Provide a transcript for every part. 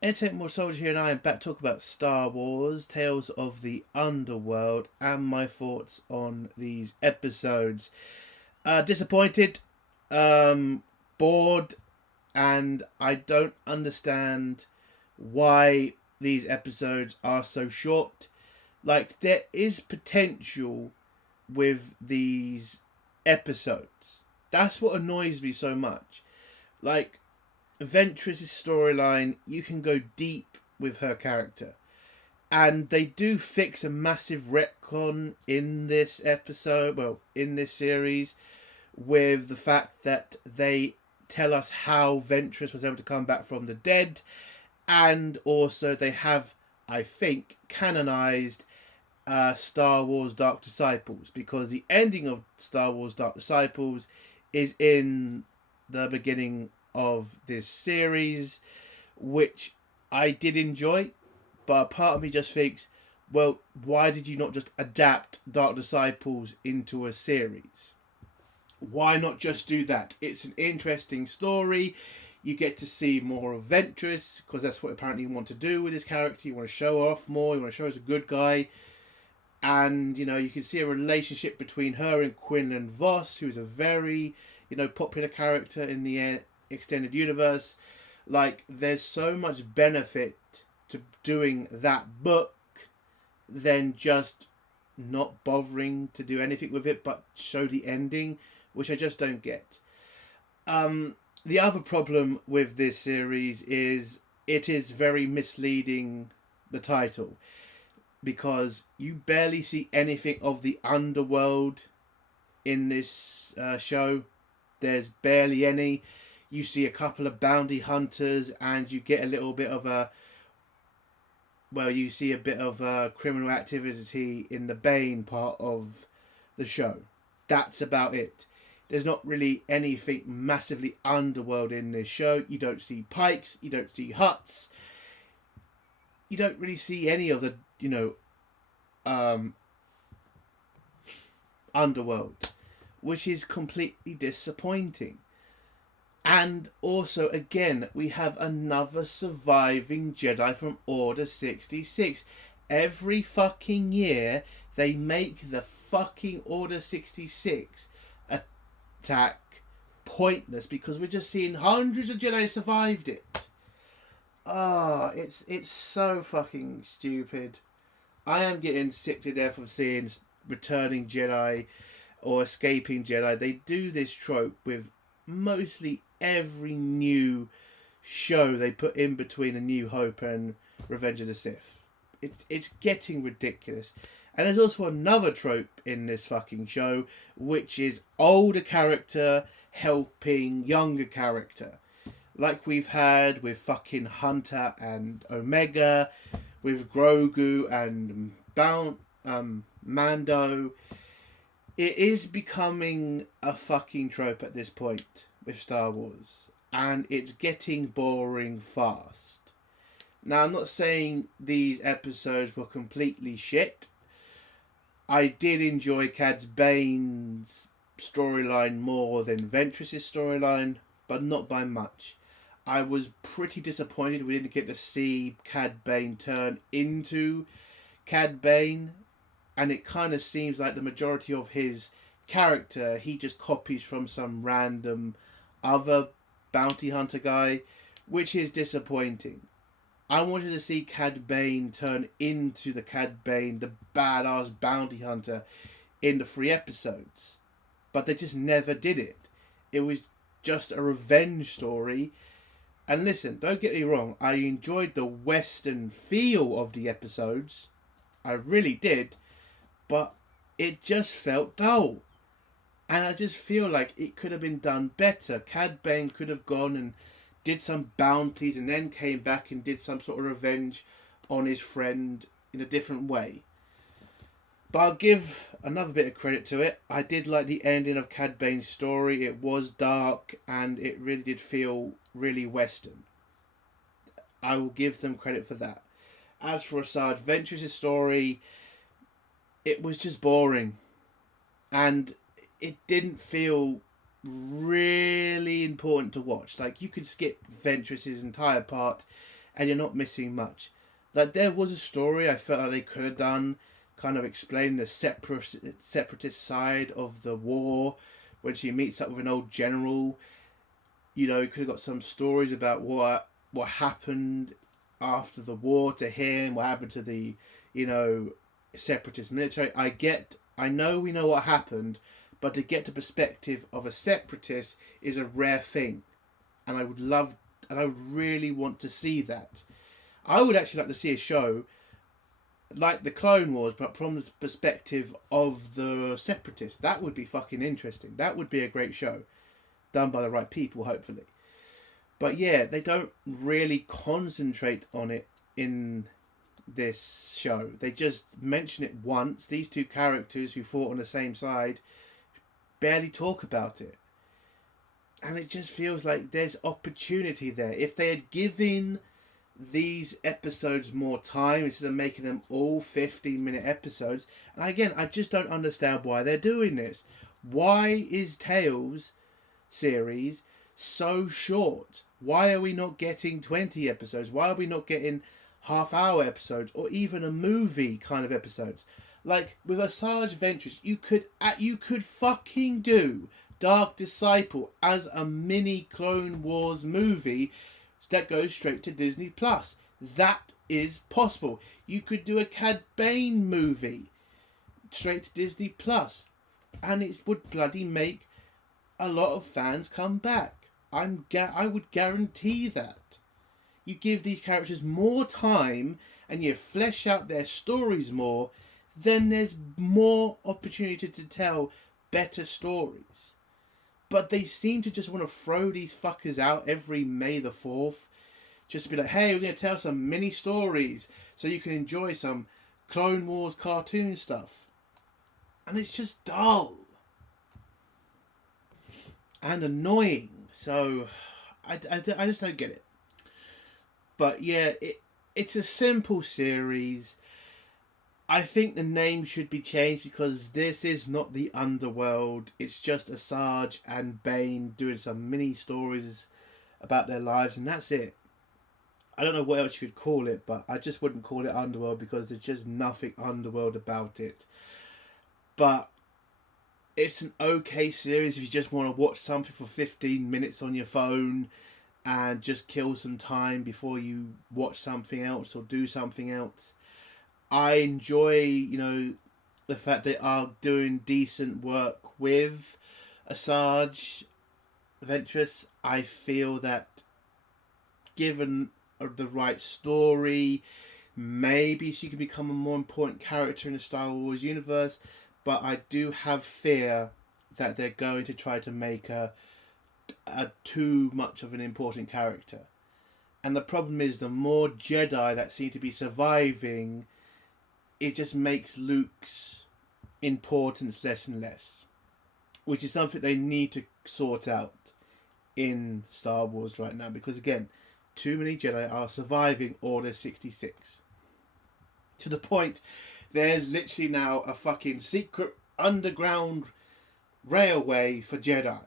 Entertainment Soldier here, and I am back to talk about Star Wars, Tales of the Underworld, and my thoughts on these episodes. Disappointed, bored, and I don't understand why these episodes are so short. Like, there is potential with these episodes. That's what annoys me so much. Like, Ventress's storyline, you can go deep with her character. And they do fix a massive retcon in this episode, well, in this series, with the fact that they tell us how Ventress was able to come back from the dead. And also, they have, I think, canonized Star Wars Dark Disciples, because the ending of Star Wars Dark Disciples is in the beginning of this series, which I did enjoy, but a part of me just thinks, well, why did you not just adapt Dark Disciples into a series? Why not just do that? It's an interesting story. You get to see more of Ventress, because that's what apparently you want to do with this character. You want to show off more. You want to show us a good guy. And, you can see a relationship between her and Quinlan Voss, who's a very, popular character in the extended universe. Like, there's so much benefit to doing that book than just not bothering to do anything with it but show the ending, which I just don't get. The other problem with this series is it is very misleading, the title, because you barely see anything of the underworld in this show. There's barely any. You see a couple of bounty hunters, and you get a little bit of you see a bit of criminal activity in the Bane part of the show. That's about it. There's not really anything massively underworld in this show. You don't see pikes, you don't see huts, you don't really see any of the, underworld, which is completely disappointing. And also, again, we have another surviving Jedi from Order 66. Every fucking year, they make the fucking Order 66 attack pointless, because we're just seeing hundreds of Jedi survived it. It's so fucking stupid. I am getting sick to death of seeing returning Jedi or escaping Jedi. They do this trope with mostly every new show they put in between A New Hope and Revenge of the Sith. It's getting ridiculous. And there's also another trope in this fucking show, which is older character helping younger character. Like we've had with fucking Hunter and Omega, with Grogu and Mando. It is becoming a fucking trope at this point with Star Wars, and it's getting boring fast. Now, I'm not saying these episodes were completely shit. I did enjoy Cad Bane's storyline more than Ventress's storyline, but not by much. I was pretty disappointed we didn't get to see Cad Bane turn into Cad Bane, and it kind of seems like the majority of his character he just copies from some random other bounty hunter guy, which is disappointing. I wanted to see Cad Bane turn into the Cad Bane, the badass bounty hunter, in the 3 episodes, but they just never did it. It was just a revenge story. And listen, don't get me wrong, I enjoyed the Western feel of the episodes. I really did. But it just felt dull. And I just feel like it could have been done better. Cad Bane could have gone and did some bounties and then came back and did some sort of revenge on his friend in a different way. But I'll give another bit of credit to it. I did like the ending of Cad Bane's story. It was dark and it really did feel really Western. I will give them credit for that. As for Asajj Ventress' story, it was just boring. And it didn't feel really important to watch. Like, you could skip Ventress's entire part and you're not missing much. Like, there was a story I felt like they could have done, kind of explaining the separatist side of the war, when she meets up with an old general. You know, you could have got some stories about what happened after the war to him, what happened to the, you know, separatist military. I know we know what happened, but to get the perspective of a separatist is a rare thing, and I would really want to see that. I would actually like to see a show like the Clone Wars, but from the perspective of the separatists. That would be fucking interesting. That would be a great show, done by the right people, hopefully. But yeah, they don't really concentrate on it in this show. They just mention it once. These two characters who fought on the same side barely talk about it. And it just feels like there's opportunity there. If they had given these episodes more time instead of making them all 15-minute episodes, and again, I just don't understand why they're doing this. Why is Tales series so short? Why are we not getting 20 episodes? Why are we not getting half-hour episodes or even a movie kind of episodes? Like with Asajj Ventress, you could fucking do Dark Disciple as a mini Clone Wars movie that goes straight to Disney Plus. That is possible. You could do a Cad Bane movie straight to Disney Plus, and it would bloody make a lot of fans come back. I would guarantee that. You give these characters more time and you flesh out their stories more, then there's more opportunity to tell better stories. But they seem to just want to throw these fuckers out every May the 4th. Just to be like, hey, we're going to tell some mini stories so you can enjoy some Clone Wars cartoon stuff. And it's just dull. And annoying. So, I just don't get it. But yeah, it's a simple series. I think the name should be changed because this is not the Underworld. It's just Asajj and Bane doing some mini stories about their lives, and that's it. I don't know what else you could call it, but I just wouldn't call it Underworld because there's just nothing Underworld about it. But it's an okay series if you just want to watch something for 15 minutes on your phone and just kill some time before you watch something else or do something else. I enjoy, you know, the fact they are doing decent work with Asajj Ventress. I feel that given the right story, maybe she could become a more important character in the Star Wars universe, but I do have fear that they're going to try to make her too much of an important character. And the problem is, the more Jedi that seem to be surviving, it just makes Luke's importance less and less, which is something they need to sort out in Star Wars right now, because again, too many Jedi are surviving Order 66 to the point there's literally now a fucking secret underground railway for Jedi.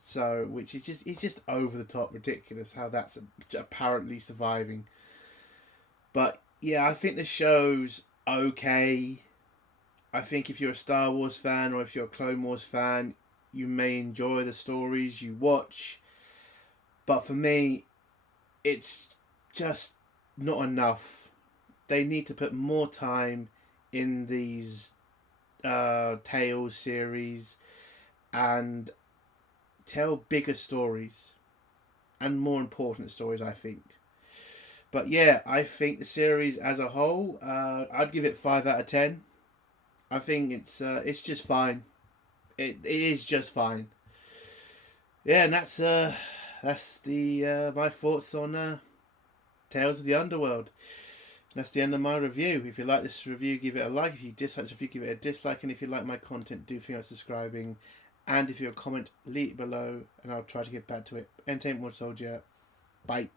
So, which is it's just over the top ridiculous how that's apparently surviving. But yeah, I think the show's okay. I think if you're a Star Wars fan or if you're a Clone Wars fan, you may enjoy the stories you watch. But for me, it's just not enough. They need to put more time in these Tales series and tell bigger stories and more important stories, I think. But yeah, I think the series as a whole, I'd give it 5 out of 10. I think it's just fine. It is just fine. Yeah, and that's the my thoughts on Tales of the Underworld. And that's the end of my review. If you like this review, give it a like. If you dislike this review, give it a dislike. And if you like my content, do think of subscribing. And if you have a comment, leave it below, and I'll try to get back to it. Entertainment Soldier. Bye.